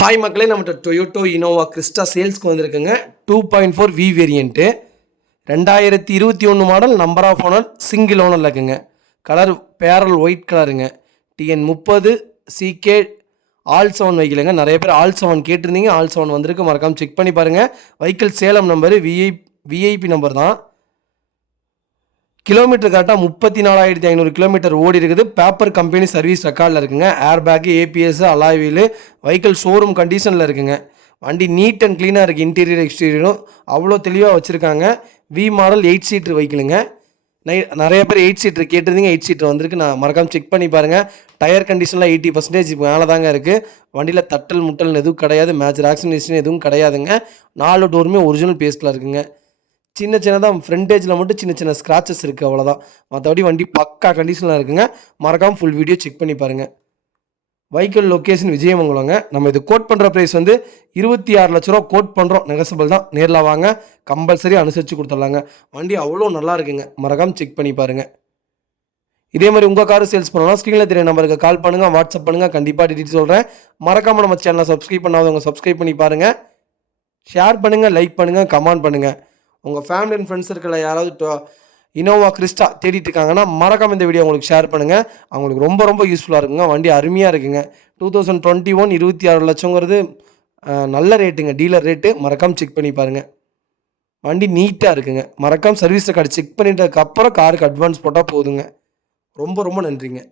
Hi மக்களே, நம்மகிட்ட Toyota Innova Crysta சேல்ஸ்க்கு வந்திருக்குங்க. 2.4 V variant, 2021 model, number of owner, single ஓனரில் இருக்குங்க. கலர் பேரல் ஒயிட் கலருங்க. TN30 CK all 7 வெஹிக்கிளுங்க. நிறைய பேர் ஆல் 7 கேட்டிருந்தீங்க. ஆல் 7 வந்திருக்கு, மறக்காமல் செக் பண்ணி பாருங்கள். Vehicle Salem number, VIP number தான். கிலோமீட்டர் கரெக்டாக 34,500 கிலோமீட்டர் ஓடி இருக்குது. பேப்பர் கம்பெனி சர்வீஸ் ரெக்கார்டில் இருக்குங்க. Air bag, ABS, alloy wheel, vehicle showroom கண்டிஷனில் இருக்குங்க. வண்டி நீட் அண்ட் க்ளீனாக இருக்குது. இன்டீரியர் எக்ஸ்டீரியரும் அவ்வளோ தெளிவாக வச்சுருக்காங்க. வி மாடல் 8 சீட்ரு வெஹிக்கிளுங்க. நிறைய பேர் 8 சீட்ரு கேட்டிருந்தீங்க. 8 சீட்ரு வந்திருக்கு. நான் மறக்காமல் செக் பண்ணி பாருங்கள். டயர் கண்டிஷனில் 80% மேலே தாங்க இருக்குது. வண்டியில் தட்டல் முட்டல் எதுவும் கிடையாது. மேஜர் ஆக்சிடென்ட் எதுவும் கிடையாதுங்க. 4 டோருமே ஒரிஜினல் பேஸ்ட்டில் இருக்குங்க. சின்னதாக ஃப்ரண்டேஜில் மட்டும் சின்ன ஸ்க்ராச்சஸ் இருக்குது, அவ்வளோதான். மற்றபடி வண்டி பக்கா கண்டிஷனில் இருக்குங்க. மறக்காமல் ஃபுல் வீடியோ செக் பண்ணி பாருங்கள். வெஹிக்கிள் லொக்கேஷன் விஜயமங்கலங்க. நம்ம இது கோட் பண்ணுற ப்ரைஸ் வந்து 26 லட்ச ரூபா கோட் பண்ணுறோம். நெகசபிள் தான். நேரில் வாங்க, கம்பல்சரி அனுசரித்து கொடுத்துடலாங்க. வண்டி அவ்வளோ நல்லா இருக்குங்க. மறக்காமல் செக் பண்ணி பாருங்கள். இதே மாதிரி உங்கள் கார் சேல்ஸ் பண்ணலாம், ஸ்க்ரீனில் தெரிய நம்பருக்கு கால் பண்ணுங்கள், வாட்ஸ்அப் பண்ணுங்கள். கண்டிப்பாக டீட்டெயில் சொல்கிறேன். மறக்காமல் நம்ம சேனலை சப்ஸ்கிரைப் பண்ணாதவங்க சப்ஸ்கிரைப் பண்ணி பாருங்கள். ஷேர் பண்ணுங்கள், லைக் பண்ணுங்கள், கமெண்ட் பண்ணுங்கள். உங்கள் ஃபேமிலி அண்ட் ஃப்ரெண்ட்ஸ் சர்க்கிளில் யாராவது இனோவா கிறிஸ்டா தேடிட்டு இருக்காங்கன்னா மறக்காமல் இந்த வீடியோ உங்களுக்கு ஷேர் பண்ணுங்கள். அவங்களுக்கு ரொம்ப ரொம்ப யூஸ்ஃபுல்லாக இருக்குங்க. வண்டி அருமையாக இருக்குங்க. 2021 26 லட்சங்கிறது நல்ல ரேட்டுங்க, டீலர் ரேட்டு. மறக்காமல் செக் பண்ணி பாருங்கள். வண்டி நீட்டாக இருக்குங்க. மறக்காமல் சர்வீஸ் ரெக்கார்டு செக் பண்ணிட்டதுக்கப்புறம் காருக்கு அட்வான்ஸ் போட்டால் போதுங்க. ரொம்ப ரொம்ப நன்றிங்க.